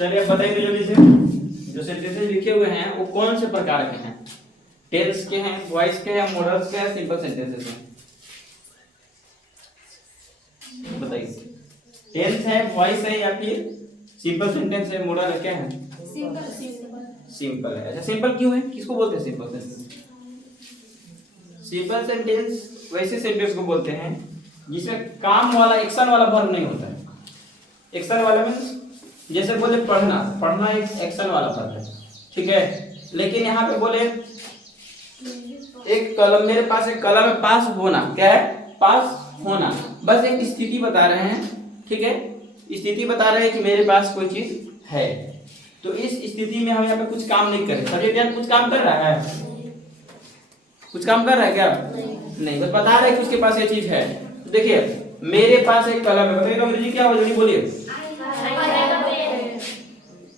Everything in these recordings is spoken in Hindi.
चलिए अब बताइए जल्दी से, जो सेंटेंसेस लिखे हुए हैं वो कौन से प्रकार के हैं? टेंस के हैं, वॉइस के हैं, मॉडल्स के हैं, सिंपल सेंटेंसेस हैं? बताइए, टेंस है, वॉइस है, या फिर सिंपल सेंटेंस है, मॉडल है, क्या है? सिंपल है। अच्छा, सिंपल क्यों है? किसको बोलते हैं सिंपल सेंटेंस? सिंपल सेंटेंस वैसे सेंटेंस को बोलते हैं जिसमें काम वाला, एक्शन वाला वर्ब नहीं होता है। एक्शन वाला मीन्स जैसे बोले पढ़ना, पढ़ना एक एक्शन वाला वर्ब है, ठीक है। लेकिन यहाँ पे बोले एक कलम, मेरे पास एक कलम है, पास होना, क्या है? पास होना, बस एक स्थिति बता रहे हैं, ठीक है। स्थिति बता रहे हैं कि मेरे पास कोई चीज है, तो इस स्थिति में हम यहाँ पे कुछ काम नहीं कर रहे। सब्जेक्ट यार कुछ काम कर रहा है? कुछ काम कर रहा है क्या? नहीं, बस बता रहे हैं कि उसके पास ये चीज है। तो देखिए, मेरे पास एक कलम है, बताइए अंग्रेजी क्या हो, जल्दी बोलिए।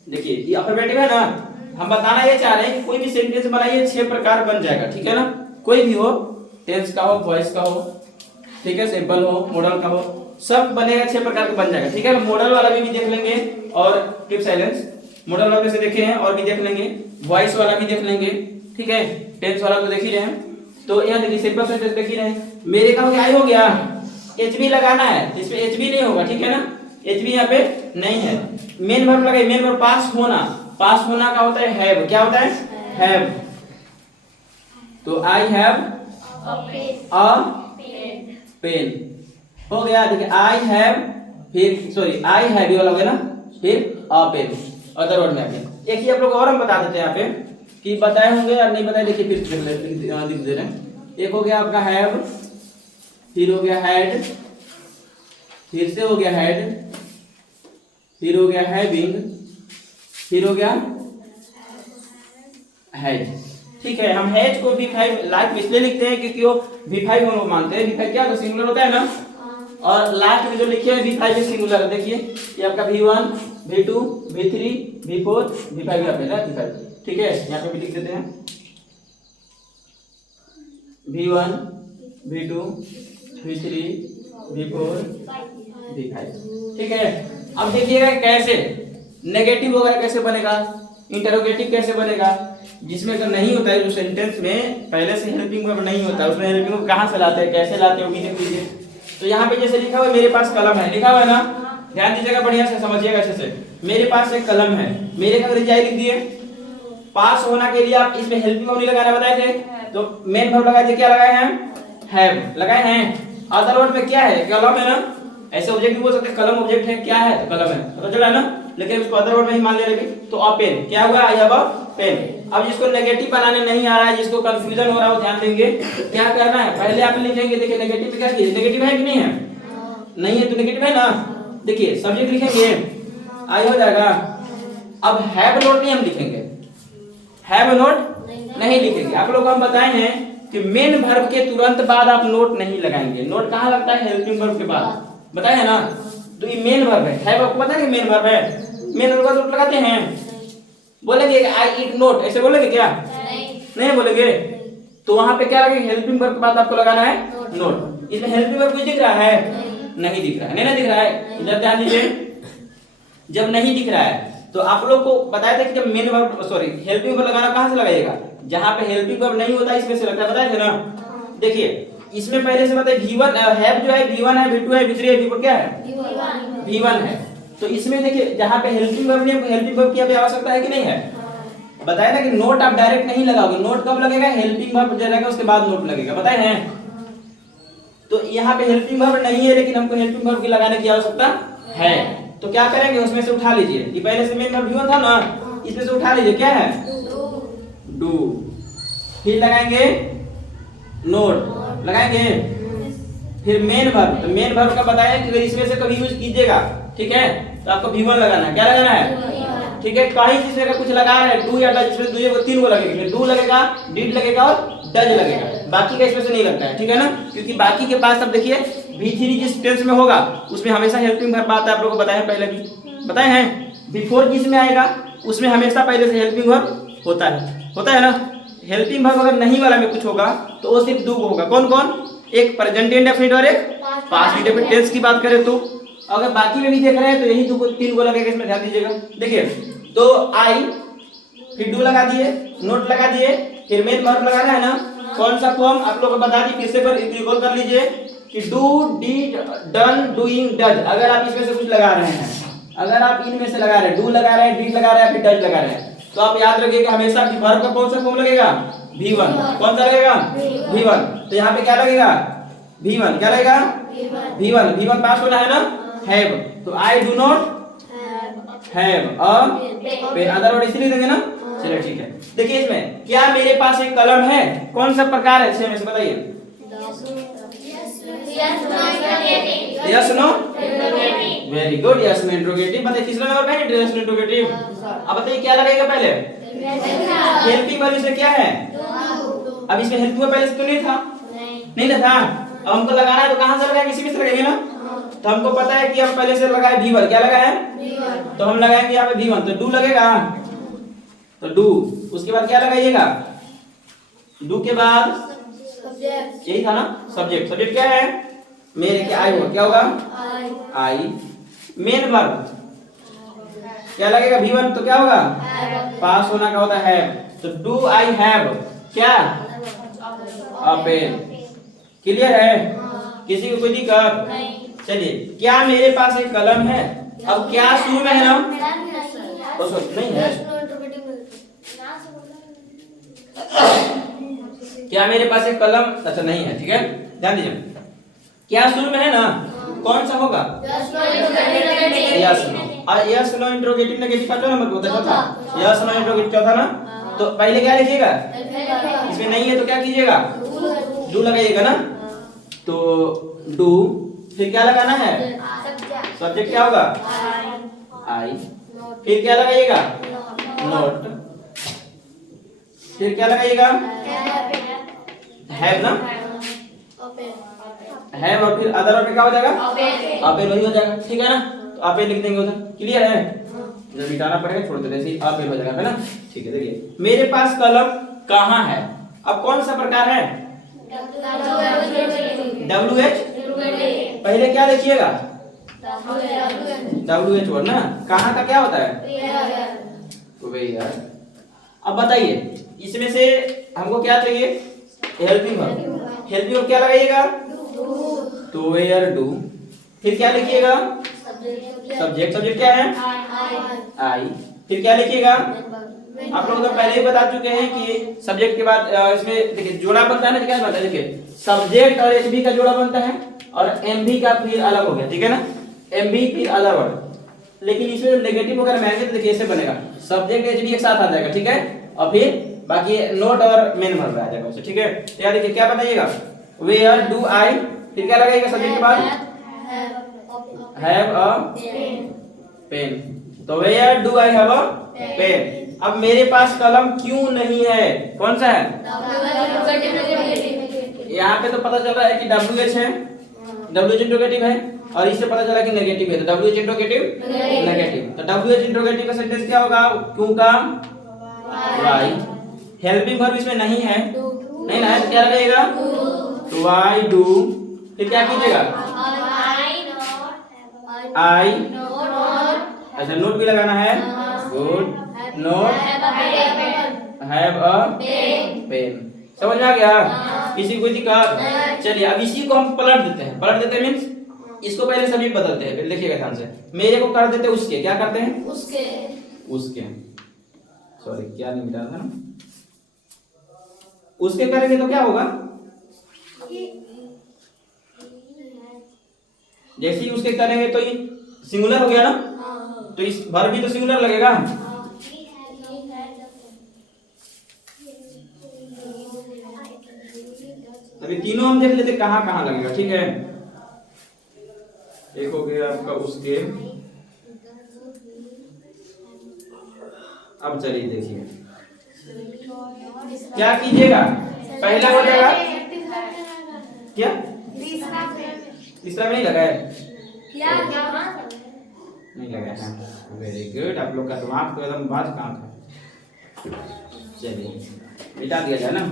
देखिए ये अफर्मेटिव है ना, हम बताना ये चाह रहे हैं कि कोई भी सेंटेंस बनाइए 6 प्रकार बन जाएगा, ठीक है ना। कोई भी हो, टेंस का हो, वॉइस का हो, ठीक है, सिंपल हो, मॉडल का हो, सब बनेगा 6 प्रकार का बन जाएगा, ठीक है। मॉडल वाला भी देख लेंगे और कीप साइलेंस, मॉडल वाले से देखे हैं और भी देख लेंगे, वॉइस वाला भी देख लेंगे, ठीक है। टेंस वाला तो देख ही रहे हैं। तो यहाँ देखिए सिंपल सेंटेंस देख ही रहे हैं। मेरे का हो गया, आई हो गया, एच बी लगाना है, इसमें एच बी नहीं होगा, ठीक है ना, एच बी यहाँ पे नहीं है। मेन वर्ब लगाइए, मेन वर्ब पास होना, पास होना का होता है हैव, क्या होता है? हैव। तो आई हैव अ पेन हो गया, देखिए आई हैव, फिर सॉरी आई हैव ये वाला हो गया ना, फिर अ पेन, अदर वर्ड में आ गया। एक ही आप लोग और हम बता देते हैं यहाँ पे कि बताए होंगे या नहीं बताए, देखिए फिर लिख दे रहे हैं। एक हो गया आपका हैव, फिर हो गया हैड, फिर से हो गया हैड, फिर हो गया हैविंग, फिर हो गया हैज, ठीक है। हम हैज को V5 लास्ट में इसलिए लिखते हैं क्योंकि वो V5 हम लोग मानते हैं। V5 क्या, तो सिंगुलर होता है ना, और लास्ट में जो लिखे हैं V5 ये सिंगुलर है। देखिए ये आपका V1, V2, V3, V4, V5 यहाँ पे ना, V5, ठीक है। यहाँ पे भी लिख देते हैं V1, V2, V3, V4, V5, ठीक है। अब देखिएगा कैसे नेगेटिव वगैरह कैसे बनेगा, इंटरोगेटिव कैसे बनेगा, जिसमें तो नहीं होता है, जो सेंटेंस में पहले से हेल्पिंग वर्ब नहीं होता, उसमें हेल्पिंग वर्ब कहाँ से लाते हैं, कैसे लाते हैं, वो भी देख लीजिए। तो यहाँ पे जैसे लिखा हुआ है मेरे पास कलम है, लिखा हुआ है ना, ध्यान दीजिएगा, बढ़िया से समझिएगा अच्छे से। मेरे पास एक कलम है, मेरे का अंग्रेजी लिख दिए। पास होना के लिए आप इसमें हेल्पिंग वर्ब नहीं लगाना बताए थे, तो मेन वर्ब लगाए थे, क्या लगाए हैं? हैव लगाए हैं। अदर वर्ड में क्या है? कलम है ना, ऐसे ऑब्जेक्ट भी बोल सकते हैं, कलम ऑब्जेक्ट है, क्या है? तो कलम है, पता चला ना। लेकिन उसको अदर वर्ड में ही मान ले रहे, तो अ पेन, क्या हुआ? I have a pen. अब जिसको नेगेटिव बनाने नहीं आ रहा है, जिसको कंफ्यूजन हो रहा है, वो ध्यान देंगे क्या करना है। पहले आप लिखेंगे, देखिए नेगेटिव क्या है, नेगेटिव है कि नहीं है? नहीं है तो नेगेटिव है ना। देखिए सब्जेक्ट लिखेंगे, आई हो जाएगा। अब हैव नोट नहीं हम लिखेंगे, हैव नोट नहीं लिखेंगे। आप लोग को हम बताए हैं कि मेन वर्ब के तुरंत बाद आप नोट नहीं लगाएंगे। नोट कहाँ लगता है? हेल्पिंग वर्ब के बाद, बताए है ना। तो ये मेन वर्ब है, हैव आपको पता है कि मेन वर्ब है, मेन वर्ब का नोट लगाते हैं। बोलेंगे आई ईट नोट, ऐसे बोलेंगे क्या? नहीं बोलेंगे। तो वहां पे क्या लगेगा? हेल्पिंग वर्ब के बाद आपको लगाना है नोट। इसमें हेल्पिंग वर्ब कुछ दिख रहा है? नहीं दिख रहा है, नहीं दिख रहा है, इधर ध्यान दीजिए। जब नहीं दिख रहा है तो आप लोग को बताया था कि जब main verb sorry helping verb लगाना कहां से लगाइएगा? जहां पे हेल्पिंग वर्ब नहीं होता इसमें से लगता है, बताए थे ना। देखिए इसमें पहले से बताइए V1 हैव जो है V1 है, V2 है, V3 है, V4 क्या है? V1 है। तो इसमें देखिए जहां पे हेल्पिंग वर्ब नहीं है, हेल्पिंग वर्ब की अभी आवश्यकता है कि नहीं है? बताया ना कि नोट आप डायरेक्ट नहीं लगाओगे। नोट कब लगेगा? हेल्पिंग वर्ब जाएगा उसके बाद नोट लगेगा, बताए हैं। तो यहाँ पे हेल्पिंग वर्ब नहीं है, लेकिन हमको हेल्पिंग वर्ब की लगाने की आवश्यकता है। तो क्या करेंगे? उसमें से उठा लीजिए, ये पहले से मेन वर्ब V1 था ना, इसमें से उठा लीजिए, क्या है? डू। फिर लगाएंगे नोट, लगाएंगे। फिर मेन वर्ब, तो मेन वर्ब का बताया कि अगर इसमें से कभी यूज कीजिएगा, ठीक है, तो आपको V1 लगाना है। क्या लगाना है? ठीक है। कहीं जिसमें का कुछ लगा रहे हैं डू या डज, इसमें दो तीन को लगेगा, डू लगेगा, डिड लगेगा और डज लगेगा, बाकी का इसमें से नहीं लगता है, ठीक है ना। क्योंकि बाकी के पास अब देखिए V3 जिस टेंस में होगा उसमें हमेशा हेल्पिंग वर्ब आता है, आप लोगों को बताया है, पहले भी बताए हैं। बिफोर जिसमें आएगा उसमें हमेशा पहले से हेल्पिंग वर्ब होता है ना। हेल्पिंग वर्ब अगर नहीं वाला में कुछ होगा तो वो सिर्फ दो होगा। कौन कौन? एक प्रेजेंट इंडेफिनिट और एक पास्ट इंडेफिनिट। टेंस की बात करें तो अगर बाकी में भी देख रहे हैं तो यही दो तीन को लगेगा, इसमें ध्यान दीजिएगा। देखिए तो आई, फिर डू लगा दिए, नोट लगा दिए, फिर मेन वर्ब लगाना है ना। कौन सा फॉर्म आप लोग को बता दी, फिर से रिकॉल कर लीजिए कि do, did, done, doing, does. अगर आप इसमें से कुछ लगा रहे हैं, अगर आप इनमें से लगा रहे हैं, डू लगा रहे हैं, डिड लगा रहे हैं, फिर डज लगा रहे हैं, तो आप याद रखिए कि हमेशा वर्ब का कौन सा फॉर्म लगेगा, V1। कौन सा लगेगा, V1। तो यहाँ पे क्या लगेगा, V1। क्या लगेगा, V1। V1 पास होना है ना, हैव। तो I do not have a pen, other word इसलिए देंगे ना। चलिए ठीक है। देखिए इसमें क्या मेरे पास एक कलम है, कौन सा प्रकार है, छह में से बताइए। Yes no, very good, yes no interrogative. बताइए तीसरा नंबर पे है यस नो इंट्रोगेटिव। अब बताइए क्या लगेगा पहले, हेल्पिंग वर्ब इसमें क्या है, अब इसमें हेल्पिंग वर्ब पहले से तो नहीं था, नहीं ना था। अब हमको लगाना है तो कहां से लगाएंगे, इसी में से लगाएंगे ना। तो हमको पता है कि हम पहले से लगाए V1। क्या लगा है, तो हम लगाएंगे यहाँ पे V1, तो डू लगेगा, तो डू। उसके बाद क्या लगाइएगा, डू के बाद यही था ना सब्जेक्ट। सब्जेक्ट क्या है, मेरे के आई हो, क्या होगा, आई। मेन वर्ब क्या लगेगा, V1, तो क्या होगा, पास होना का होता है, तो डू आई हैव क्या, अ पेन। क्लियर है, किसी को कोई दिक्कत। चलिए क्या मेरे पास एक कलम है। अब क्या शुरू में है ना, नहीं है, क्या मेरे पास एक कलम, अच्छा नहीं है, ठीक है ध्यान दीजिए। क्या शुरू में है ना, कौन सा होगा, yes no. Yes no interrogative negative का नंबर होता है चौथा, यस नो इंट्रोगेटिव चौथा ना। तो पहले क्या लिखिएगा, इसमें नहीं है तो क्या कीजिएगा, डू लगाइएगा ना। तो डू, फिर क्या लगाना है, सब्जेक्ट क्या होगा, आई। फिर क्या लगाइएगा, नोट। फिर क्या लगाइएगा, हैव ना, हैव। और फिर अदर पे क्या हो जाएगा, अपेल वही हो जाएगा, ठीक है ना। तो अपेल लिख देंगे उधर। क्लियर है, जब मिटाना पड़ेगा छोड़ देते, ऐसे अपेल हो जाएगा, है ना। ठीक है, देखिए मेरे पास कलम कहाँ है। अब कौन सा प्रकार है, WH। पहले क्या लिखिएगा, WH वर्ड ना। कहाँ का क्या होता है, वेयर। अब बताइए इसमें से हमको क्या चाहिए, हेल्पिंग वर्ब। हेल्पिंग वर्ब क्या लगाइएगा, तो वेयर, डू। फिर क्या लिखिएगा, सब्जेक्ट। सब्जेक्ट क्या है, आई। फिर क्या लिखिएगा, आप लोग तो पहले ही बता चुके हैं कि सब्जेक्ट के बाद इसमें देखिए जोड़ा बनता है ना, क्या बनता है, देखिए सब्जेक्ट और एचबी का जोड़ा बनता है, और एमबी का फिर अलग हो गया, ठीक है ना, एमबी फिर अदर वर्ड। लेकिन इसमें नेगेटिव वगैरह में आएंगे तो देखिए ऐसे बनेगा, सब्जेक्ट एचबी एक साथ आ जाएगा, ठीक है, और फिर बाकी नोट और मेन वर्ब आ जाएगा, ठीक है। तो यार देखिए क्या बताइएगा, वेयर डू आई, फिर क्या लगाइएगा सब्जेक्ट के बाद, हैव अ पेन। तो where do I have a pen. अब मेरे पास कलम क्यों नहीं है, कौन सा है, यहाँ पे तो पता चल रहा है कि WH है, WH इंट्रोगेटिव है, और इससे पता चला कि नेगेटिव है, तो WH इंट्रोगेटिव नेगेटिव। तो WH इंट्रोगेटिव का सेंटेंस क्या होगा, क्यों का वाई। हेल्पिंग वर्ब इसमें नहीं है, नहीं ना है, तो क्या लगेगा, तो वाई डू। फिर क्या कीजिएगा, आई, अच्छा नोट भी लगाना है, good, not have a pen. समझ में आ गया, किसी कोई दिक्कत। चलिए अब इसी को हम पलट देते हैं, पलट देते हैं मींस इसको पहले सभी बदलते हैं, फिर देखिएगा ध्यान से। मेरे को कर देते हैं उसके, क्या करते हैं, उसके, सॉरी क्या नहीं मिला था ना, उसके करेंगे तो क्या होगा, जैसे ही उसके करेंगे तो ये सिंगुलर हो गया ना, तो इस वर्ब भी तो सिंगुलर लगेगा। अभी तीनों हम देख लेते कहां कहां लगेगा, ठीक है। एक हो गया आपका उसके। अब चलिए देखिए क्या कीजिएगा, पहला हो जाएगा क्या, तीसरा में नहीं लगा है, नहीं लगा है, वेरी गुड। आप लोग का दिमाग तो एकदम बाज काम था। चलिए मिटा दिया जाए ना।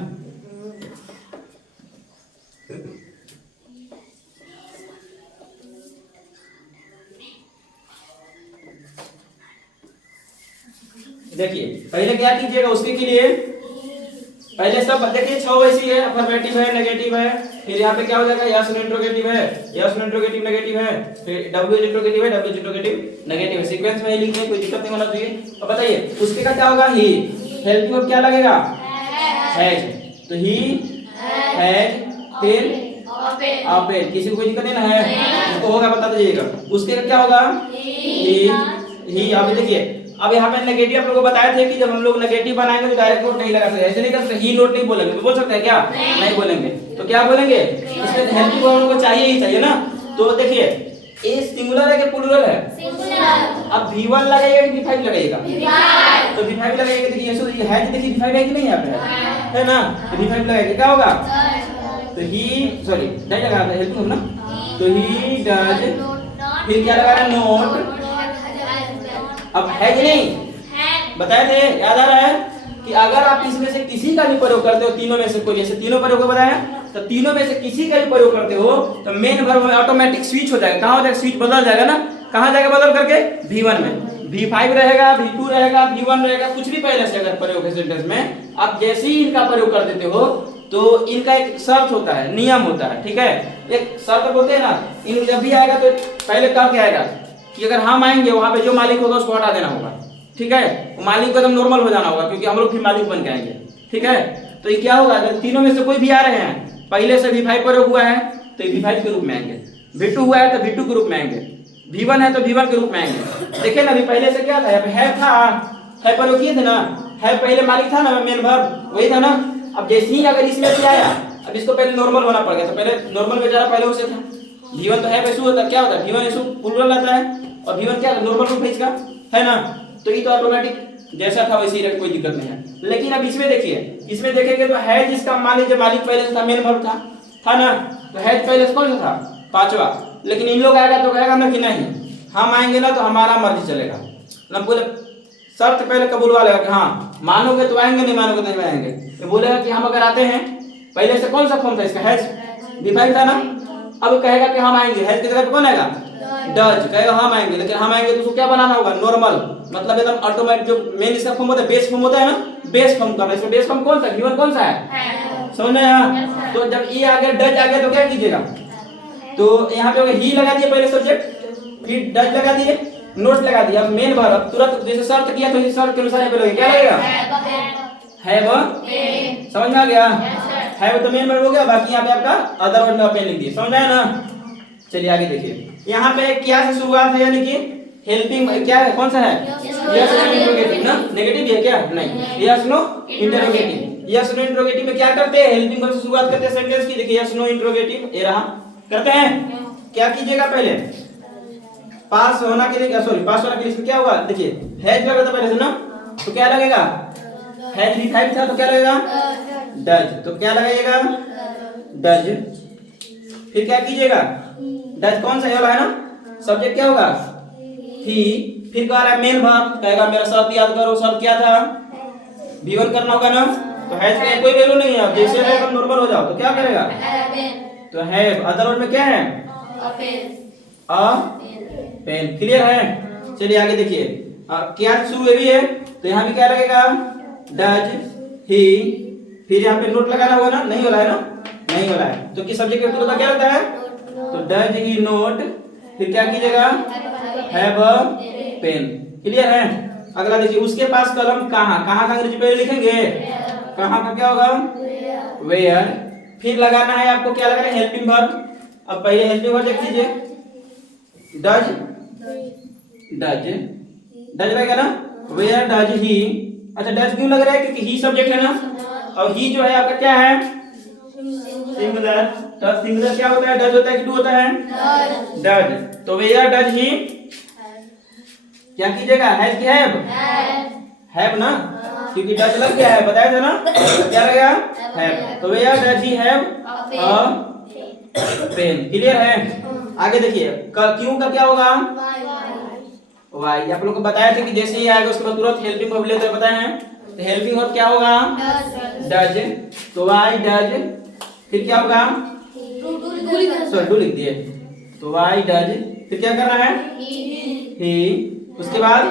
देखिए पहले क्या कीजिएगा उसके के लिए, पहले सब देखिए 6 वैसी है, अफर्मेटिव है, नेगेटिव है, फिर यहाँ पे क्या हो जाएगा यस नो इंट्रोगेटिव है, यस नो इंट्रोगेटिव नेगेटिव है, फिर डब्ल्यू इंट्रोगेटिव है, डब्ल्यू इंट्रोगेटिव नेगेटिव है। सीक्वेंस में ही लिखिए, कोई दिक्कत नहीं होना चाहिए। अब बताइए उसके का क्या होगा, ही। हेल्पिंग वर्ब क्या लगेगा, हैज। तो ही हैज, फिर अपेन। किसी को कोई दिक्कत नहीं ना है, उसको होगा बता दीजिएगा। उसके का क्या होगा, ही। अब देखिए अब यहाँ पे नेगेटिव आप लोगों को बताए थे कि जब हम लोग नेगेटिव बनाएंगे तो डायरेक्ट नोट नहीं लगा सकते, ऐसे नहीं कर सकते, ही नोट नहीं बोलेंगे। बोल सकते हैं क्या, नहीं बोलेंगे। तो क्या बोलेंगे, इसमें हेल्पिंग वर्ब को चाहिए ही चाहिए ना। तो देखिए ये सिंगुलर है कि प्लूरल है, अब V1 लगाइएगा कि V5 लगाइएगा, तो V5 लगाइएगा। देखिए ये है कि देखिए V5 है कि नहीं यहाँ पे, है ना, तो V5 लगाइएगा क्या होगा, तो ही सॉरी नहीं लगा रहा हेल्पिंग वर्ब ना, तो ही डज, फिर क्या लगा रहा है, नोट। अब है कि नहीं, बताए थे, याद आ रहा है कि अगर आप इसमें से किसी का भी प्रयोग करते हो, तीनों में से कोई, जैसे तीनों प्रयोग को बताया, तो तीनों में से किसी का भी प्रयोग करते हो तो मेन वर्ब में ऑटोमेटिक स्विच हो जाएगा। कहां हो जाएगा, स्विच बदल जाएगा ना, कहां जाएगा बदल करके, V1 में। V5 रहेगा, V2 रहेगा, V1 रहेगा, कुछ भी पहले से अगर प्रयोग है सेंटेंस में, आप जैसे ही इनका प्रयोग कर देते हो तो इनका एक शर्त होता है, नियम होता है, ठीक है। एक शर्त बोलते हैं ना, इन जब भी आएगा तो पहले क्या आएगा कि अगर हम आएंगे वहां पे जो मालिक होगा उसको हटा देना होगा, ठीक है। वो मालिक को एकदम नॉर्मल हो जाना होगा, क्योंकि हम लोग भी मालिक बन के आएंगे, ठीक है। तो ये क्या होगा, अगर तीनों में से कोई भी आ रहे हैं, पहले से V5 प्रयोग हुआ है तो V5 के रूप में आएंगे, V2 हुआ है तो V2 के रूप में आएंगे, V1 है तो V1 के रूप में आएंगे। देखिए ना अभी पहले से क्या था, है था, है प्रयोग किए थे ना, है पहले मालिक था ना, मेन वर्ब वही था ना। अब जैसे ही अगर इसमें से आया, अब इसको पहले नॉर्मल होना पड़ गया, तो पहले नॉर्मल बेचारा पहले उसे था। V1 तो है पे होता क्या होता है, V1 इशू प्लूरल आता है, और V1 क्या नॉर्मल रूप है इसका, है ना। तो ये तो ऑटोमेटिक जैसा था वैसे ही रहे, कोई दिक्कत नहीं है। लेकिन अब इसमें देखिए, इसमें देखेंगे तो है जिसका मान लीजिए मालिक पहले से था, मेन वर्ब था ना, तो है पहले से कौन सा था, पांचवा। लेकिन इन लोग आएगा तो कहेगा ना कि नहीं, हम आएंगे ना तो हमारा मर्जी चलेगा ना, बोले शर्त पहले कबूल वालेगा कि हाँ मानोगे तो आएंगे, नहीं मानोगे तो नहीं आएंगे। तो बोलेगा कि हम अगर आते हैं, पहले से कौन सा फॉर्म था इसका, हैज, V5 था ना, अब कहेगा कि हम आएंगे, हैज की जगह पे कौन आएगा, डज, कहेगा हम आएंगे। लेकिन हम आएंगे तो उसको क्या बनाना होगा, नॉर्मल, मतलब एकदम ऑटोमेटिक। जो मेन इसका फॉर्म होता है, बेस फॉर्म होता है ना, बेस फॉर्म करना। इसमें बेस फॉर्म कौन सा, V1 कौन सा है, समझ में आया। तो जब ये आ गया, डज आ गया, तो क्या कीजिएगा, तो यहाँ पे ही लगा दिए पहले सब्जेक्ट, फिर डज लगा दिए, नोट्स लगा दिया, अब मेन वर्ब तुरंत जैसे शर्त किया तो इस शर्त के अनुसार यहाँ पे लगेगा, क्या लगेगा, है वो, समझ में आ गया, है वो तो मेन वर्ब हो गया। बाकी यहाँ पे आपका अदर वर्ड में पेन लिख दिए, समझ आया ना। चलिए आगे देखिए, यहाँ पे क्या से शुरुआत है, यानी कि हेल्पिंग क्या है, कौन सा है, यस नो इंट्रोगेटिव ना, नेगेटिव है क्या, नहीं, yes no interrogative. Yes no interrogative में क्या करते हैं, हेल्पिंग वर्ब से शुरुआत करते हैं सेंटेंस की। देखिए यस नो इंट्रोगेटिव ये रहा, करते हैं क्या कीजिएगा, पहले पास होना के लिए, सॉरी पास होना के लिए इसमें क्या होगा, देखिए हैज लगा था पहले से ना, तो क्या लगेगा, हैज V5 था तो क्या लगेगा, डज, तो क्या लगाइएगा, डज। फिर क्या कीजिएगा, डज कौन सा ये वाला है ना, सब्जेक्ट क्या होगा, ही। फिर क्या आ रहा है, मेन वर्ब, कहेगा मेरा शर्त याद करो, शर्त क्या था, V1 करना होगा ना, तो हैज का कोई वैल्यू नहीं है, जैसे है एकदम नॉर्मल हो जाओ, तो क्या करेगा, तो है अदर वर्ड में क्या है, पेन। क्लियर है। चलिए आगे देखिए, क्या शुरू है भी है, तो यहाँ भी क्या लगेगा, डज, ही। फिर यहाँ पे नोट लगाना होगा ना, नहीं हो रहा है ना, नहीं हो रहा है, तो किस सब्जेक्ट के तुरंत क्या होता है, तो डज ही नोट, फिर क्या कीजिएगा, हैव अ पेन। क्लियर है। अगला देखिए, उसके पास कलम कहाँ, कहाँ का अंग्रेजी पहले लिखेंगे, कहाँ का क्या होगा, वेयर। फिर लगाना है आपको, क्या लगाना है, हेल्पिंग वर्ब। अब पहले हेल्पिंग वर्ब देख लीजिए, डज, डज, डज रहेगा ना, वेयर डज ही। अच्छा डज क्यों लग रहा है, क्योंकि ही सब्जेक्ट है ना, और ही जो है आपका क्या है, सिंगुलर। तो सिंगुलर क्या होता है, डज होता है कि डू होता है, डज। तो वेयर डज ही, क्या कीजिएगा, हैज की हैव ना, क्योंकि डज लग गया है, बताया था ना, तो क्या लगेगा, हैव। तो where does he have a pen. Clear है। आगे देखिए, क्यों का क्या होगा, वाई। आप लोग को बताया था कि जैसे ही आएगा उसके बाद तुरंत हेल्पिंग वर्ब लेते बताए हैं, तो हेल्पिंग वर्ब क्या होगा, डज। तो वाई डज, फिर क्या होगा, सॉरी डू लिख दिए, तो वाई डज, फिर क्या करना है, ही। उसके बाद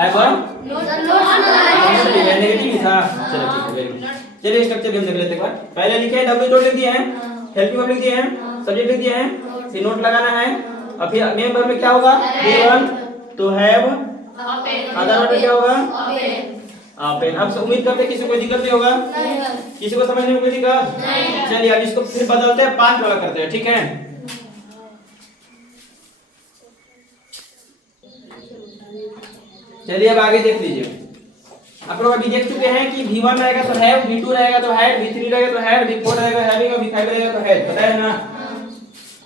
हैव अ नेगेटिव था। चलो ठीक है, वेरी गुड। चलिए स्ट्रक्चर हम देख लेते हैं एक बार। पहले लिखे डब्ल्यू डॉट लिख दिए हैं, हेल्पिंग वर्ब लिख दिए हैं, सब्जेक्ट लिख दिए हैं, फिर नोट लगाना है और फिर मेन वर्ब में क्या होगा गिवन, तो हैव, अदर वर्ब में क्या होगा पेन। अब उम्मीद करते हैं किसी को कोई दिक्कत नहीं होगा, किसी को समझने में कोई दिक्कत नहीं। चलिए अब इसको फिर बदलते हैं, 5 वाला करते हैं, ठीक है। चलिए अब आगे देख लीजिए। आप लोग अभी देख चुके हैं कि V1 रहेगा तो हैव, V2 रहेगा तो हैड, V3 रहेगा तो हैड, V4 रहेगा हैविंग और V5 रहेगा तो हैड, पता है ना।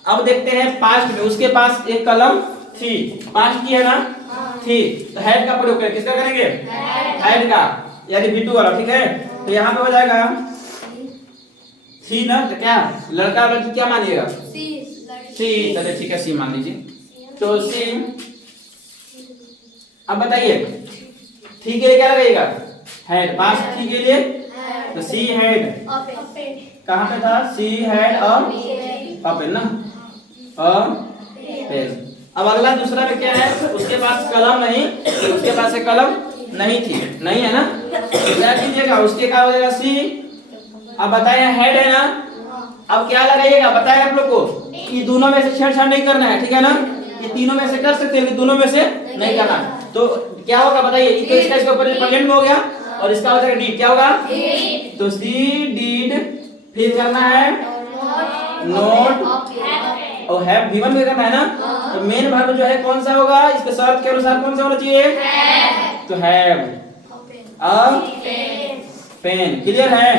अब देखते हैं पास्ट में, उसके पास एक कलम थी, पास्ट की है ना थी, तो हैड का प्रयोग करें, किसका करेंगे हैड का, यानी V2 वाला, ठीक है। तो यहाँ पे हो जाएगा थी ना, तो क्या लड़का लड़की क्या मानिएगा सी, चलिए ठीक है सी मान लीजिए। तो सी, अब बताइए थी के लिए क्या लगाइएगा हैड, पास थी के लिए तो सी हैड, कहाँ पे था सी हैड अ पेन ना, अ पेन। अब अगला दूसरा में क्या है, उसके पास कलम नहीं, उसके पास एक कलम नहीं थी, नहीं है ना, तो क्या कीजिएगा उसके क्या हो जाएगा सी। अब बताइए हेड है ना, अब क्या लगाइएगा बताइए आप लोग को, कि दोनों में से छेड़छाड़ नहीं करना है, ठीक है ना, ये तीनों में से कर सकते हैं, दोनों में से नहीं करना। तो क्या होगा बताइए, तो इसका इसके ऊपर प्रेजेंट में हो गया और इसका हो जाएगा डीड, क्या होगा तो सी डीड, फिर करना है नोट और हैव, V1 में करना है ना, तो मेन वर्ब जो है कौन सा होगा, इसके शर्त के अनुसार कौन सा होना चाहिए तो हैव अ पेन, क्लियर है।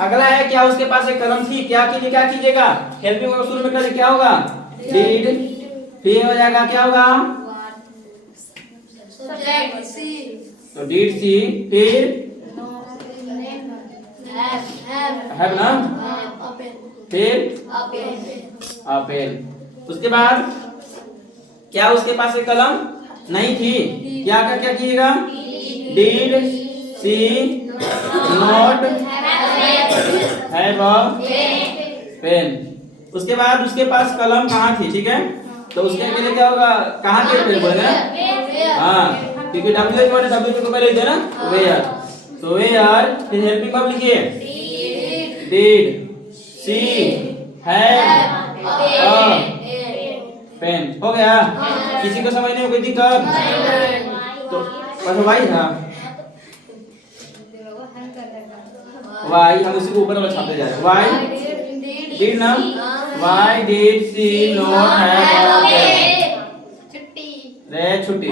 अगला है क्या, उसके पास एक कलम थी, क्या कीजिएगा हेल्पिंग वर्ब शुरू में कर, क्या होगा डीड, फिर हो जाएगा क्या होगा तो डीड सी, फिर हैव ना, फिर अपेन। उसके बाद क्या उसके पास एक कलम नहीं थी, क्या कीजिएगा did she not have a pen. उसके बाद उसके पास कलम कहाँ थी, ठीक है, तो उसके लिए क्या होगा, कहाँ के पेन बोलेंगे हाँ, क्योंकि डब्ल्यू एच वर्ड डब्ल्यू को पहले लिखते हैं ना वेयर, तो वेयर, फिर हेल्पिंग वर्ब लिखिए did she have a pen, हो गया। किसी को समझने में कोई दिक्कत तो अच्छा वाई था वाई, हम उसी को ऊपर वाला छापते जा रहे हैं, वाई डिड ना, why did she not have a pen, रे छुट्टी,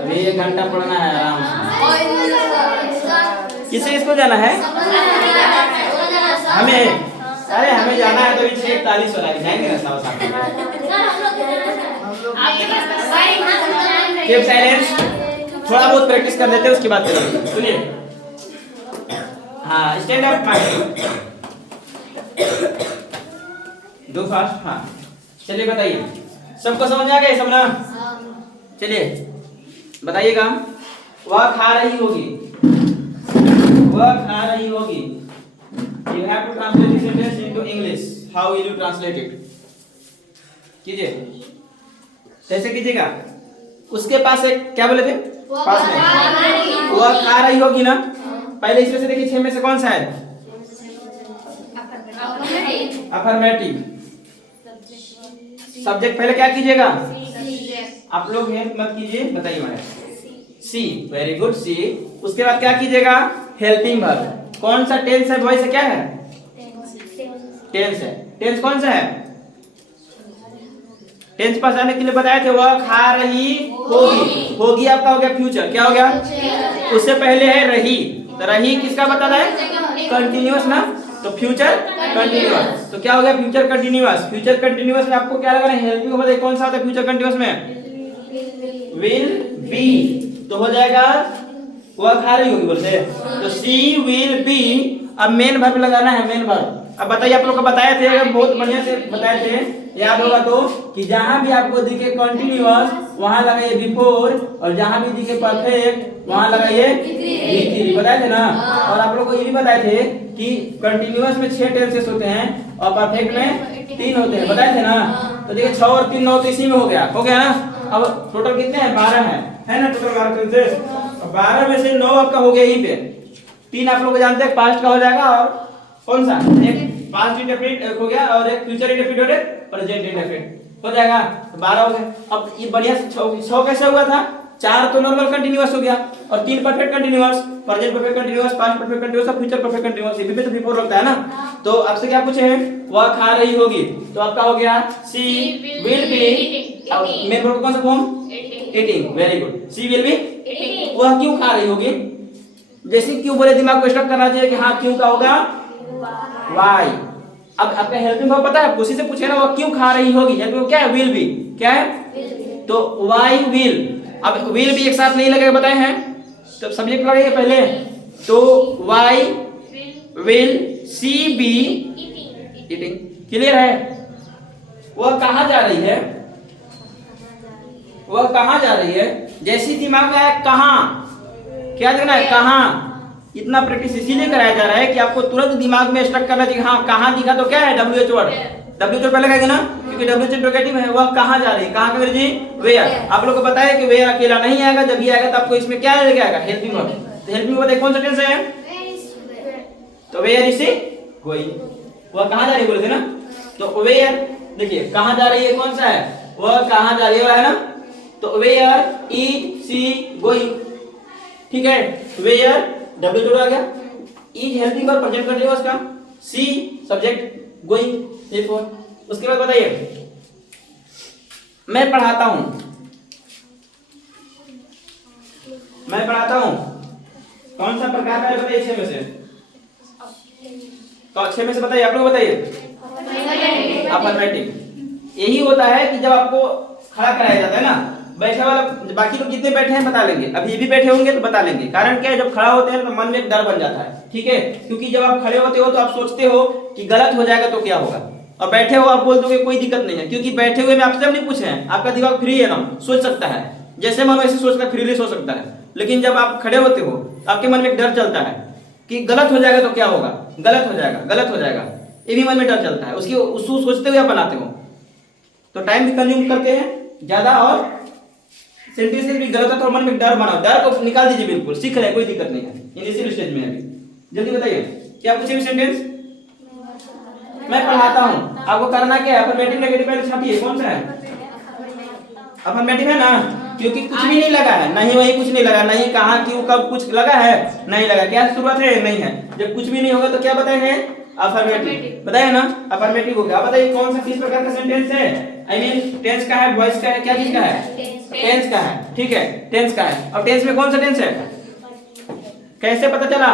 अभी 1 घंटा पढ़ना है आराम से। किसे इसको जाना है हमें, अरे हमें जाना है तो 41 वाला जाएंगे ना साथ साथ। कीप साइलेंस, थोड़ा बहुत प्रैक्टिस कर लेते हैं उसके बाद चलेंगे। सुनिए हाँ, स्टैंड अप माइंड, दो फास्ट, हाँ चलिए बताइए सबको समझ आ गया सब ना, चलिए बताइएगा। वह खा रही होगी, वह खा रही होगी, you have to translate this sentence into English, how will you translate it, कीजिए कैसे कीजिएगा। उसके पास एक क्या बोले थे, पास में वह खा रही होगी ना, पहले इसमें से देखिए 6 में से कौन सा है अफर्मेटिव, सब्जेक्ट पहले क्या कीजिएगा आप लोग हेल्प मत कीजिए, बताइए मैंने सी, वेरी गुड सी। उसके बाद क्या कीजिएगा हेल्पिंग वर्ब, कौन सा टेंस है, वॉइस है, क्या है टेंस है, टेंस कौन सा है, टेंस पास आने के लिए बताए थे वह खा रही होगी, होगी आपका हो गया फ्यूचर, क्या हो गया उससे पहले है रही, तो रही किसका बताना है कंटिन्यूअस ना, तो फ्यूचर कंटिन्यूअस, तो क्या हो गया फ्यूचर कंटिन्यूअस। फ्यूचर कंटिन्यूअस में आपको क्या लगाना है हेल्पिंग वर्ब, कौन सा होता है फ्यूचर कंटिन्यूअस में विल बी, तो हो जाएगा वह खा रही होगी बोलते हैं, तो सी विल बी। अब मेन वर्ब लगाना है, मेन वर्ब। अब बताइए आप लोग को बताए थे, अगर बहुत बढ़िया से बताए थे याद होगा तो, कि जहां भी आपको दिखे कंटिन्यूअस वहां लगाइए बिफोर, और जहां भी दिखे परफेक्ट वहां लगाइए V3, बताए थे ना। और आप लोग को ये भी बताए थे कि कंटिन्यूअस में 6 टेंसेस होते हैं और परफेक्ट में 3 होते हैं, बताए थे ना। तो देखिए 6 और 3 9 तो इसी में हो गया ना। अब टोटल कितने हैं? 12 है ना, टोटल 12 सेंटेंस। 12 में से 9 आपका हो गया यहीं पे। 3 आप लोग जानते हैं पास्ट का हो जाएगा, और कौन सा एक पास्ट इंडेफिनिट हो गया, और एक फ्यूचर इंडेफिनिट और एक प्रेजेंट इंडेफिनिट हो जाएगा। तो 12 हो गए। अब ये बढ़िया 6 कैसे हुआ था? 4 तो नॉर्मल कंटीन्यूअस हो गया, और 3 perfect continuous, present perfect continuous, past perfect continuous और फ्यूचर परफेक्ट कंटीन्यूअस। ये भी तो बिफोर लगता है ना। तो आपसे क्या पूछे हैं? वह खा रही होगी, तो आपका हो गया सी विल बी। अब मेन वर्ब कौन सा form? Eating. Very good, she will be eating. वह क्यों खा रही होगी? जैसे क्यों बोले दिमाग को स्टॉप करना चाहिए कि हाँ क्यों का होगा व्हाई। अब आपका हेल्पिंग वर्ब पता है, उसी से पूछे ना वो क्यों खा रही होगी। हेल्पिंग क्या है? Will be. क्या है? तो व्हाई विल। अब विल भी एक साथ नहीं लगेगा, बताए हैं, तो सब्जेक्ट लगेगा पहले। तो why will she be eating. Clear है? वह कहाँ जा रही है? वह कहाँ जा रही है? जैसी दिमाग में आया कहाँ, क्या देखना है? कहाँ। इतना प्रैक्टिस इसीलिए कराया जा रहा है कि आपको तुरंत दिमाग में स्टक करना चाहिए। हाँ कहाँ दिखा तो क्या है? WH word. WH पहले कहेंगे ना, क्योंकि WH इंट्रोगेटिव है। वह कहाँ जा रही है? कहाँ का जी? वेयर। आप लोग को बताया कि वेयर अकेला नहीं आएगा, जब ये आएगा तो आपको इसमें क्या लेके आएगा? Helping verb. तो हेल्पिंग वर्ब कौन सा टेंस है? तो वेयर इज शी गोइंग। वह कहाँ जा रही है बोले थे ना। तो वेयर देखिए कहाँ जा रही है, कौन सा है? वह कहाँ जा रही है ना। तो वेयर इज शी गोइंग। ठीक है, वेयर डब्ल्यू जोड़ा गया, is helping verb present continuous का, सी सब्जेक्ट, गोइंग ये फोर। उसके बाद बताइए मैं पढ़ाता हूं। मैं पढ़ाता हूं कौन सा प्रकार है? बताइए 6 में से। तो 6 में से बताइए, आप लोग बताइए। अफर्मेटिव। यही होता है कि जब आपको खड़ा कराया जाता है ना, बैठा वाला, बाकी लोग जितने बैठे हैं बता लेंगे, अभी ये भी बैठे होंगे तो बता लेंगे। कारण क्या है? जब खड़ा होते हैं तो मन में एक डर बन जाता है, ठीक है, क्योंकि जब आप खड़े होते हो तो आप सोचते हो कि गलत हो जाएगा तो क्या होगा, और बैठे हो आप बोल दोगे कोई दिक्कत नहीं है, क्योंकि बैठे हुए में आपसे हम नहीं पूछे हैं, आपका दिमाग फ्री है ना, सोच सकता है जैसे मन वैसे सोचता है, फ्रीली सोच सकता है। लेकिन जब आप खड़े होते हो आपके मन में एक डर चलता है कि गलत हो जाएगा तो क्या होगा, गलत हो जाएगा, गलत हो जाएगा, ये भी मन में डर चलता है, उसको सोचते हुए आप बनाते हो तो टाइम भी कंज्यूम करते हैं ज्यादा, और सेंटेंसेस भी गलत है तो मन में डर बनाओ, डर को निकाल दीजिए, बिल्कुल सीख रहे हैं, कोई दिक्कत नहीं है, इनिशियल स्टेज में अभी। जल्दी बताइए क्या पूछे सेंटेंस? मैं पढ़ाता हूँ। आपको करना क्या है? अफर्मेटिव नेगेटिव पहले छापिए, कौन सा है? अफर्मेटिव है ना, क्योंकि कुछ भी नहीं लगा है, नहीं वही कुछ नहीं लगा, नहीं कहाँ क्यों कब कुछ लगा है, नहीं लगा, क्या शुरुआत है? नहीं है। जब कुछ भी नहीं होगा तो क्या बताए हैं? अफर्मेटिव बताए ना, अफर्मेटिव हो गया। बताइए कौन सा किस प्रकार का सेंटेंस है? आई मीन टेंस का है, वॉइस का है, क्या चीज का है? टेंस का है, ठीक है, टेंस का है। और टेंस में कौन सा टेंस है? कैसे पता चला?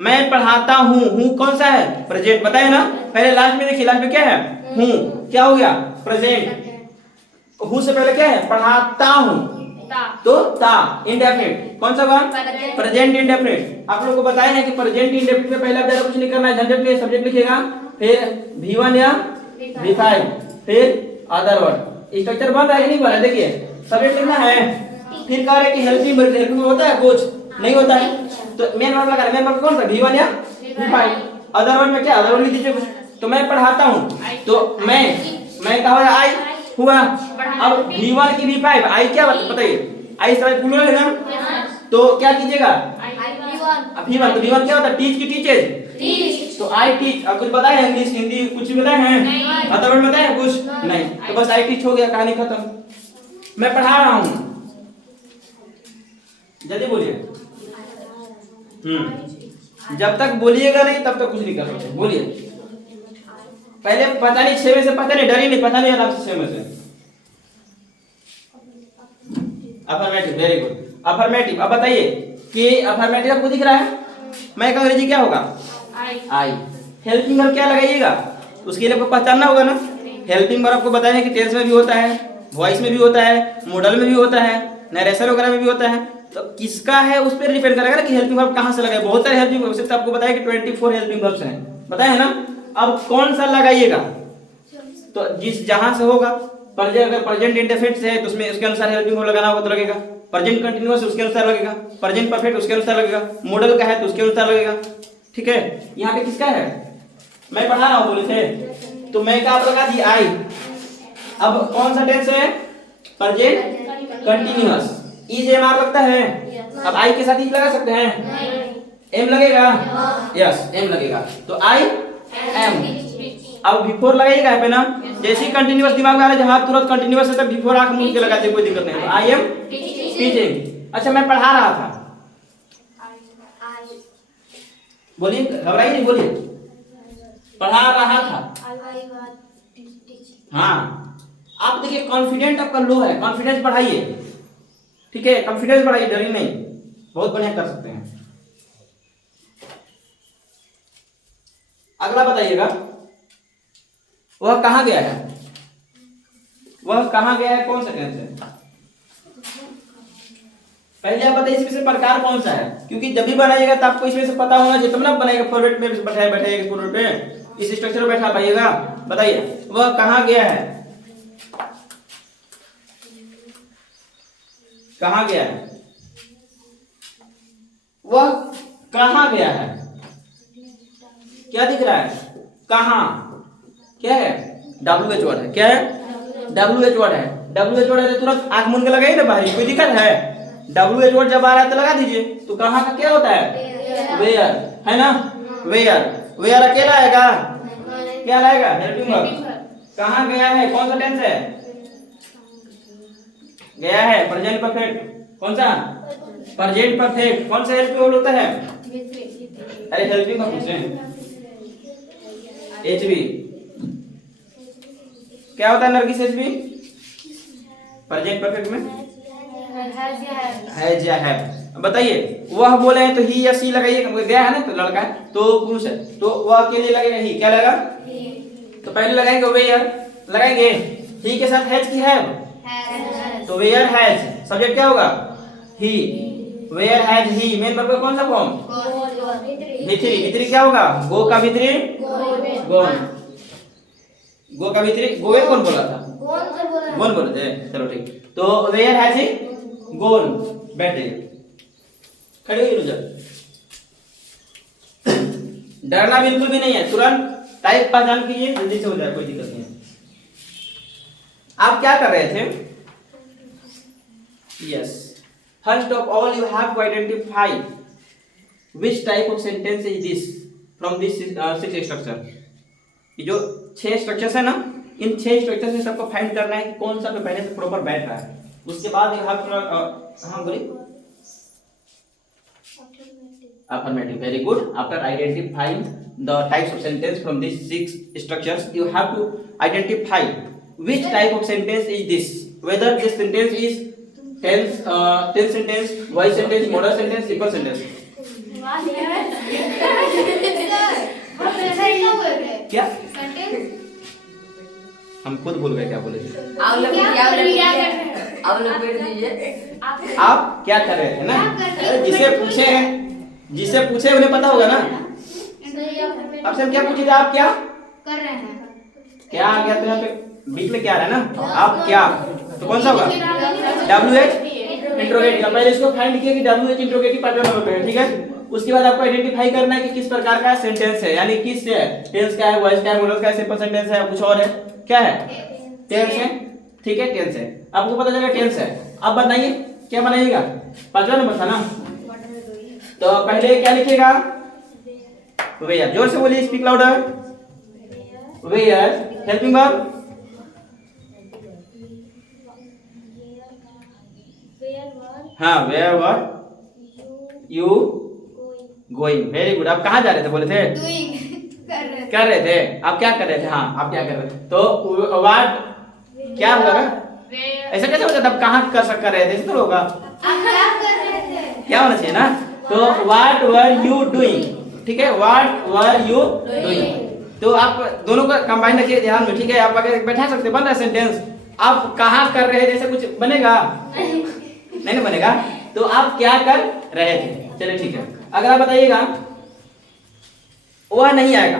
मैं पढ़ाता हूँ कौन सा है? प्रेजेंट, बताए ना। पहले लास्ट में देखिए, लास्ट में क्या है? हूँ, क्या हो गया? प्रेजेंट। हूँ से पहले क्या है? पढ़ाता हूँ, तो ता इंडेफिनिट, कौन सा हुआ? Present indefinite. आप लोगों को बताया है कि प्रेजेंट इंडेफिनिट में पहले आप ज्यादा कुछ नहीं करना है, झंझट नहीं, सब्जेक्ट लिखिएगा, फिर V1 या V5, फिर अदर वर्ड। स्ट्रक्चर बन रहा है कि नहीं बन रहा है? देखिए सब्जेक्ट लिखना है, फिर कह रहे कि हेल्पिंग वर्ब, हेल्पिंग वर्ब होता है कुछ नहीं होता है, तो मेन वर्ब लगा, मेन वर्ब कौन सा? V1 या V5। अदर वर्ड में क्या? अदर वर्ड लिख दीजिए कुछ। तो मैं पढ़ाता हूँ, तो मैं कहा हुआ आई हुआ। अब V1 की V5, आई क्या बताइए? आई सब प्लूरल है ना, तो क्या कीजिएगा? V1, तो V1 क्या होता है? टीच की टीचेज, तो आई टीच। अब कुछ बताए हैं इंग्लिश हिंदी कुछ भी बताए हैं? अदर वर्ड बताए हैं कुछ नहीं, तो बस आई टीच हो गया, कहानी खत्म। मैं पढ़ा रहा हूँ, जल्दी बोलिए। जब तक बोलिएगा नहीं तब तक कुछ नहीं कर सकते, बोलिए। पहले पता नहीं 6 में से, पता नहीं, डरी नहीं, पता नहीं आराम से 6 में से। Affirmative, very good, affirmative. अब बताइए कि अफर्मेटिव आपको दिख रहा है, मैं का अंग्रेजी क्या होगा? आई। हेल्पिंग वर्ब क्या लगाइएगा? उसके लिए आपको पहचानना होगा ना। हेल्पिंग वर्ब आपको बताया है कि टेंस में भी होता है, वॉइस में भी होता है, मॉडल में भी होता है, नरेशन वगैरह में भी होता है, तो किसका है उस पर डिपेंड करेगा ना कि हेल्पिंग वर्ब कहां से लगाए। बहुत सारे हेल्पिंग वर्ब, आपको बताया कि 24 हेल्पिंग वर्ब्स हैं, बताया है ना। अब कौन सा लगाइएगा? तो जिस जहां से होगा, अगर प्रेजेंट इंडेफिनिट है तो उसमें उसके अनुसार हेल्पिंग वर्ब लगाना होगा तो लगेगा, प्रेजेंट कंटीन्यूअस उसके अनुसार लगेगा, प्रेजेंट परफेक्ट उसके अनुसार लगेगा, मॉडल का है तो उसके अनुसार लगेगा, ठीक है। यहाँ पे किसका है? मैं पढ़ा रहा हूँ बोले थे, तो मैं का आप लगा दी आई। अब कौन सा टेंस है? Present continuous. Is am are लगता है। अब आई के साथ इज लगा सकते हैं? एम लगेगा? यस एम लगेगा। तो आई एम। अब बिफोर लगाइएगा यहाँ पे ना, जैसे ही कंटिन्यूअस दिमाग में आ रहा है जहां तुरंत कंटिन्यूअस है तब बिफोर आंख मूंद के लगाते कोई दिक्कत नहीं। तो आई एम टीचिंग। अच्छा मैं पढ़ा रहा था। बोलिए, घबराइए नहीं, बोलिए। पढ़ा रहा था। हाँ, आप देखिए कॉन्फिडेंट आपका लो है, कॉन्फिडेंस बढ़ाइए। ठीक है, कॉन्फिडेंस बढ़ाइए, डरिए नहीं, बहुत बढ़िया कर सकते हैं। अगला बताइएगा, वह कहाँ गया है? वह कहाँ गया है कौन सा टेंस है? पहले आप बताइए इसमें से प्रकार कौन सा है, क्योंकि जब भी बनाइएगा तो आपको इसमें से पता होना चाहिए, तब ना बनाएगा। फॉरवर्ड में बैठाइएगा, फॉरवर्ड पे इस स्ट्रक्चर में बैठा पाइएगा। बताइए वह कहाँ गया है? कहाँ गया है? वह कहाँ गया है? क्या दिख रहा है? कहाँ क्या है? WH वर्ड है। क्या है? WH वर्ड है। WH वर्ड है तो तुरंत आंख मूंद के लगाइए ना, बाहरी कोई दिक्कत है? WH वर्ड जब आ रहा है तो लगा दीजिए। तो कहाँ का क्या होता है? वेयर है ना, वेयर। वेयर अकेला आएगा? क्या लाएगा? Helping verb. कहाँ गया है कौन सा टेंस है? गया है प्रेजेंट परफेक्ट। कौन सा? Present perfect. कौन सा हेल्पिंग वर्ब होता है? अरे हेल्पिंग का पूछ रहे हैं। HB क्या होता है नरगिस? HB प्रेजेंट परफेक्ट में हैज या हैव। बताइए वह बोले हैं तो ही या सी लगाइए। गया है ना तो लड़का है तो पुरुष है, तो वह के लिए लगेगा ही। क्या लगा? तो पहले लगाएंगे वेयर, लगाएंगे ही के साथ हैज की हैव, तो वेयर हैज। सब्जेक्ट क्या होगा? He. Where has he main verb का कौन सा फॉर्म? भित्री। भित्री क्या होगा? गो का भित्री गोन। गो का भित्री गोवे कौन बोला था? गोन बोले थे। चलो ठीक। तो वेयर हैज ही गोन। बैठ जाइए, खड़े होइए रुजा। डरना बिल्कुल भी नहीं है, तुरंत टाइप पहचान कीजिए, जल्दी से हो जाए, कोई दिक्कत नहीं है। आप क्या कर रहे थे? Yes, first of all you have to identify which type of sentence is this from this 6 structure। ये जो 6 स्ट्रक्चर्स है ना, इन 6 स्ट्रक्चर में सबको फाइंड करना है कि कौन सा पे पहले से प्रॉपर बैठ रहा है। उसके बाद यू हैव टू हाँ बोलिए affirmative। Very good. After identifying the types of sentence from these 6 structures you have to identify which type of sentence is this, whether this sentence is tense sentence, voice sentence, modal sentence, simple sentence। क्या हम खुद भूल गए क्या बोले थे? आप क्या कर रहे थे ना? जिसे पूछे उन्हें पता होगा ना। आपसे हम क्या पूछे थे? आप क्या कर रहे हैं? क्या आ गया तो यहाँ पे बीच में क्या आ रहा है ना? आप क्या, तो कौन सा होगा? WH interrogative. पहले इसको फाइंड किया कि WH इंट्रोगेटिव पैटर्न नंबर पे है। ठीक है, उसके बाद आपको आइडेंटिफाई करना है कि किस प्रकार का सेंटेंस है, यानी किस टेंस का है, वॉइस का है, मॉडल का है, सिंपल सेंटेंस है, कुछ और है। क्या है? टेंस है। ठीक है, टेंस है। आपको पता चलेगा टेंस है। अब बताइए क्या बनाइएगा? 5वां नंबर था ना, तो पहले क्या लिखिएगा? वेयर। जोर से बोलिए, speak louder. Were helping verb हाँ, were verb you going. Very good. आप कहाँ जा रहे थे बोले थे? कर रहे थे। आप क्या कर रहे थे? हाँ, आप क्या कर रहे थे? तो व्हाट क्या होगा ना? ऐसा कैसे होता? तब कहाँ कर रहे थे? ऐसे तो होगा। क्या होना चाहिए ना? तो व्हाट वर यू डूइंग। ठीक है, व्हाट वर यू डूइंग। तो आप दोनों का कंबाइन रखिए ध्यान में। ठीक है, आप आगे बैठा सकते, बन रहा है सेंटेंस। आप कहाँ कर रहे थे जैसे कुछ बनेगा? नहीं बनेगा। तो आप क्या कर रहे थे? चलिए ठीक है। अगर आप बताइएगा वह नहीं आएगा,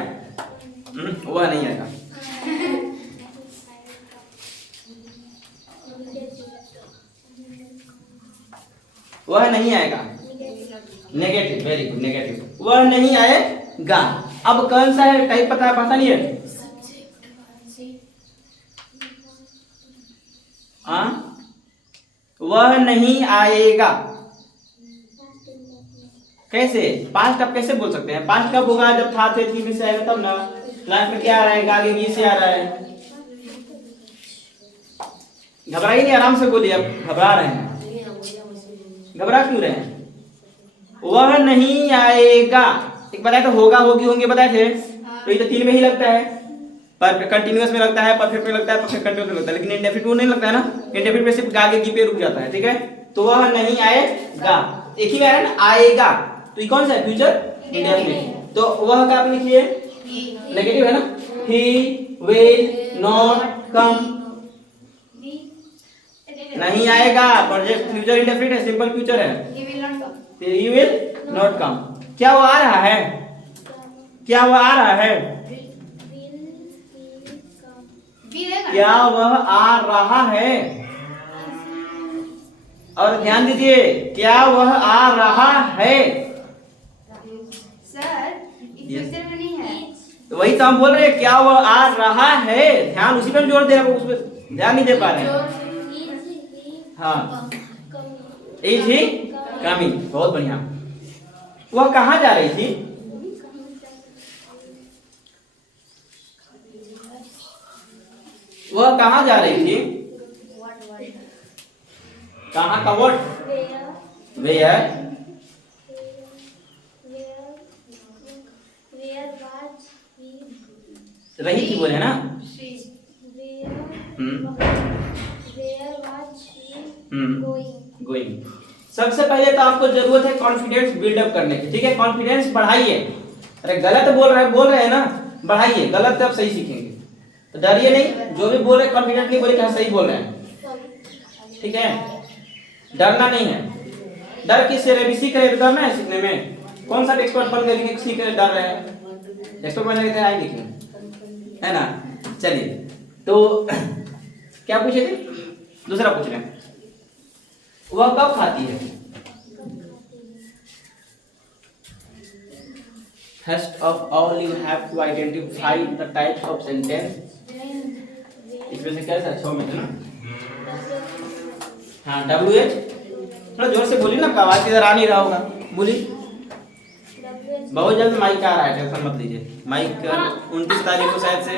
वह नहीं आएगा। वह नहीं आएगा, नेगेटिव। Very good, negative. वह नहीं आएगा। अब कौन सा है टाइप पता नहीं है? वह नहीं आएगा। कैसे पास्ट अब कैसे बोल सकते हैं? पास्ट कब होगा? जब था थे थी में से आएगा तब ना। लास्ट में क्या आ रहा है? आगे भी से आ रहा है। घबराइए नहीं, आराम से बोलिए। अब घबरा रहे हैं, घबरा क्यों रहे हैं? वह नहीं आएगा एक बताए तो होगा होगी होंगे बताए थे, तो ये तो तीन में ही लगता है। पर कंटिन्यूअस में लगता है, परफेक्ट में लगता है, परफेक्ट कंटिन्यूअस में लगता है, लेकिन इंडेफिनिट में नहीं लगता है ना। इंडेफिनिट में सिर्फ आगे की पे रुक जाता है, ठीक है। तो वह नहीं आएगा, एक ही में आ रहा है ना, आएगा। तो ये कौन सा है? Future indefinite. तो वह का आप लिखिए नेगेटिव है ना, ही विल नॉट कम। नहीं आएगा, प्रोजेक्ट फ्यूचर इंडेफिनिट है, सिंपल फ्यूचर है। He will not come. क्या वो आ रहा है? क्या वो आ रहा है? क्या वह आ रहा है? और ध्यान दीजिए, क्या वह आ रहा है? सर फ्यूचर में नहीं है। तो वही तो हम बोल रहे हैं, क्या वह आ रहा है। ध्यान उसी पे हम जोर दे रहे हैं, उसमें ध्यान नहीं दे पा रहे हैं। हाँ, इज ही कमिंग, बहुत बढ़िया। वह कहाँ जा रही थी? वह कहाँ जा रही थी? कहाँ का वर्ड? वेयर रही थी बोले ना। गोइंग। सबसे पहले तो आपको जरूरत है कॉन्फिडेंस बिल्डअप करने की, ठीक है। कॉन्फिडेंस बढ़ाइए। अरे गलत बोल रहे हैं ना, बढ़ाइए। गलत तो आप सही सीखेंगे, तो डरिए नहीं। जो भी बोल रहे कॉन्फिडेंटली बोलिए कि सही बोल रहे हैं, ठीक है। डरना नहीं है। डर किससे? रेबीसी का डरना है सीखने में। कौन सा एक्सपर्ट बन गए लेकिन सीख डर रहे हैं? एक्सपर्ट बनने के आएंगे क्यों, है ना। चलिए, तो क्या पूछे थे? दूसरा पूछ रहे हैं, वह कब खाती है? First of all, you have to identify the types of sentence. इसमें से कैसा अच्छा में ना? हाँ, WH। थोड़ा जोर से बोलिए ना, आवाज इधर आ नहीं रहा होगा, बोलिए। बहुत जल्द माइक आ रहा है, टेंशन मत लीजिए। माइक 29 तारीख को शायद से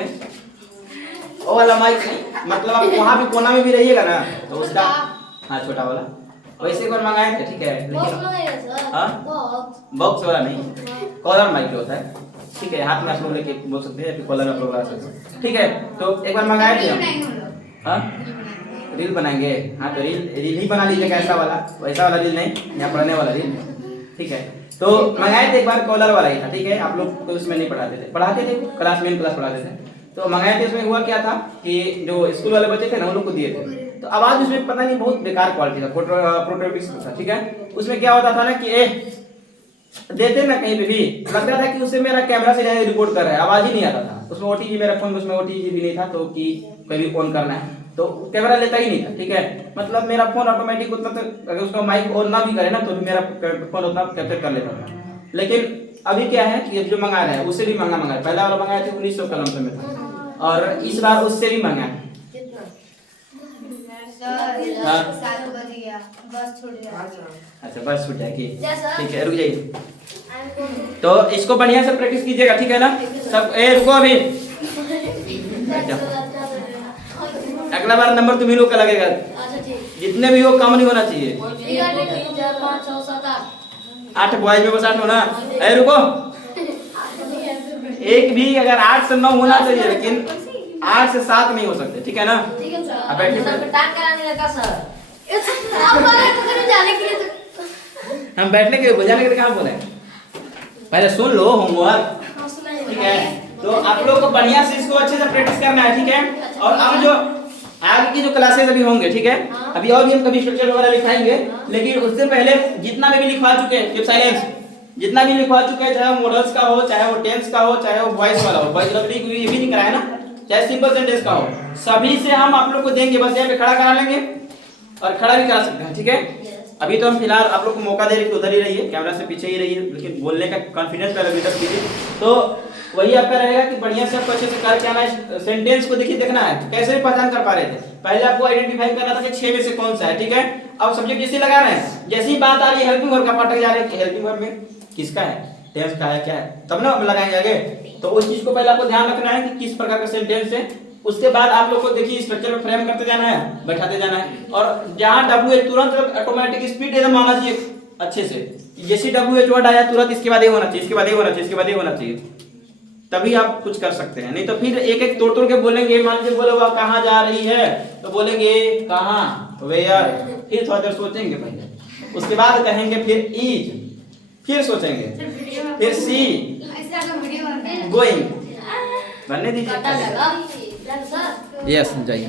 वो वाला माइक नहीं, मतलब आप वहाँ भी कोना में भी रहिएगा ना, तो उसका हाँ छोटा वाला वैसे एक बार मंगाए थे, ठीक है। लेकिन हाँ, बॉक्स वाला नहीं, कॉलर माइक होता है, ठीक है। हाथ में आप लोग लेके बोल सकते हैं, कॉलर में आप लोग लगा सकते हैं, ठीक है। तो एक बार मंगाए थे हम। हाँ, रील बनाएंगे। हाँ, तो रील ही बना लीजिएगा, ऐसा वाला, वैसा वाला रील नहीं, यहाँ पढ़ने वाला रील, ठीक है। तो मंगाए थे एक बार, कॉलर वाला ही था, ठीक है। आप लोग तो उसमें नहीं पढ़ाते थे क्लास में, क्लास पढ़ाते थे। तो मंगाए थे, उसमें हुआ क्या था कि जो स्कूल वाले बच्चे थे ना, उन लोग को दिए थे। तो आवाज उसमें पता नहीं बहुत बेकार क्वालिटी था, प्रोटोटिप्स था, ठीक है। उसमें क्या होता था ना कि देते ना कहीं पे भी लगता था कि उससे मेरा कैमरा से रिकॉर्ड कर रहा है, आवाज ही नहीं आता था। उसमें ओटीजी, मेरा फोन उसमें ओटीजी भी नहीं था, तो कि कभी ऑन करना है तो कैमरा लेता ही नहीं था, ठीक है। मतलब मेरा फोन ऑटोमेटिक उतना तक, अगर उसका माइक ऑन ना भी करे ना, तो भी मेरा फोन उतना कैप्चर कर लेता था। लेकिन अभी क्या है कि जो मंगा रहे हैं उससे भी महंगा मंगाया। पहला वाला मंगाए थे 1900 का लमसम में था, और इस बार उससे भी महंगा है। हाँ, 7 बज गया, बस छूट गया। अच्छा, बस छूट गया, ठीक है, रुक जाइए। तो इसको बढ़िया से प्रैक्टिस कीजिएगा, ठीक है ना सब। रुको अभी, अगला बार नंबर तुम ही लोग का लगेगा, जितने भी हो कम नहीं होना चाहिए। 8 बॉयज में बस 8 होना। रुको, एक भी अगर 8 से 9 होना चाहिए, लेकिन 8 से 7 नहीं हो सकते, ठीक है ना। अब हम बैठने के बजाने के कहाँ बोले, पहले सुन लो होमवर्क, ठीक है। तो आप लोग को बढ़िया से इसको अच्छे से प्रैक्टिस करना है, ठीक है। और अब जो आगे की जो क्लासेस अभी होंगे, ठीक है, अभी और भी हम कभी स्ट्रक्चर वगैरह लिखाएंगे, लेकिन उससे पहले जितना भी लिखवा चुके हैं, साइलेंस, जितना भी लिखवा चुके हैं, चाहे वो मॉडल्स का हो, चाहे वो टेंस का हो, चाहे वो वॉइस वाला हो, वॉइस वाला ये भी नहीं कराया ना, चाहे सिंपल सेंटेंस का हो, सभी से हम आप लोग को देंगे। बस यहाँ पे खड़ा करा लेंगे और खड़ा भी करा सकते हैं, ठीक है। अभी तो हम फिलहाल आप लोग को मौका दे रहे हैं, उधर ही रहिए, कैमरा से पीछे ही रहिए, लेकिन बोलने का कॉन्फिडेंस पहले बिल्डअप कीजिए। तो वही आपका रहेगा कि बढ़िया से आपको अच्छे से करके आना है। सेंटेंस को देखिए देखना है तो कैसे पहचान कर पा रहे थे, पहले आपको आइडेंटिफाई करना था कि 6 में से कौन सा है। ठीक है, अब सब्जेक्ट जैसे लगा रहे हैं, जैसी बात आ रही है हेल्पिंग वर्ब का पटक जा रहे हैं कि हेल्पिंग वर्ब में किसका है, टेंस का है, क्या है, तब ना हम लगाएंगे आगे। तो उस चीज को पहले आपको ध्यान रखना है कि किस प्रकार का सेंटेंस है। उसके बाद आप लोग को देखिए स्ट्रक्चर में फ्रेम करते जाना है, बैठाते जाना है। और जहां WH तुरंत ऑटोमेटिक स्पीड एकदम आना चाहिए अच्छे से, जैसे WH वर्ड आया तुरंत इसके बाद ये होना चाहिए, इसके बाद ये होना चाहिए, इसके बाद ये होना चाहिए, तभी आप कुछ कर सकते हैं। नहीं तो फिर एक एक तोड़ तोड़ के बोलेंगे, मान लीजिए बोले वह कहाँ जा रही है तो बोलेंगे कहाँ, वेयर, फिर थोड़ा देर सोचेंगे पहले, उसके बाद कहेंगे फिर इज, फिर सोचेंगे, फिर सी, वीडियो गोइंग, बनने दीजिए। यस जाइए।